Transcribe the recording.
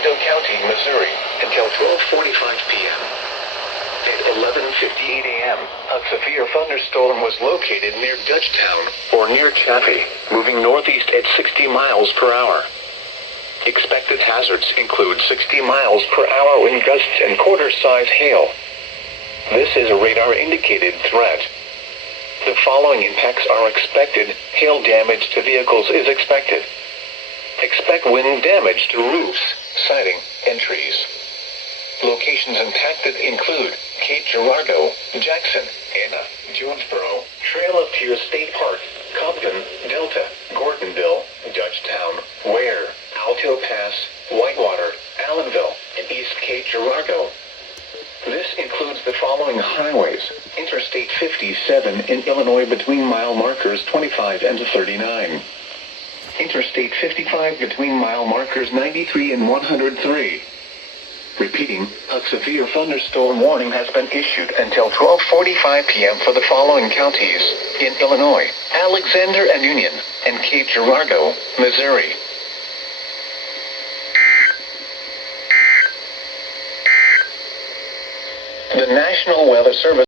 Hernando County, Missouri, until 12:45 p.m. At 11:58 a.m., a severe thunderstorm was located near Dutchtown, or near Chaffee, moving northeast at 60 miles per hour. Expected hazards include 60 miles per hour wind gusts and quarter-size hail. This is a radar-indicated threat. The following impacts are expected. Hail damage to vehicles is expected. Expect wind damage to roofs, siding, and trees. Locations impacted include Cape Girardeau, Jackson, Anna, Jonesboro, Trail of Tears State Park, Cobden, Delta, Gordonville, Dutchtown, Ware, Alto Pass, Whitewater, Allenville, and East Cape Girardeau. This includes the following highways: Interstate 57 in Illinois between mile markers 25 and 39. Interstate 55 between mile markers 93 and 103. Repeating, a severe thunderstorm warning has been issued until 12:45 p.m. for the following counties in Illinois: Alexander and Union, and Cape Girardeau, Missouri. The National Weather Service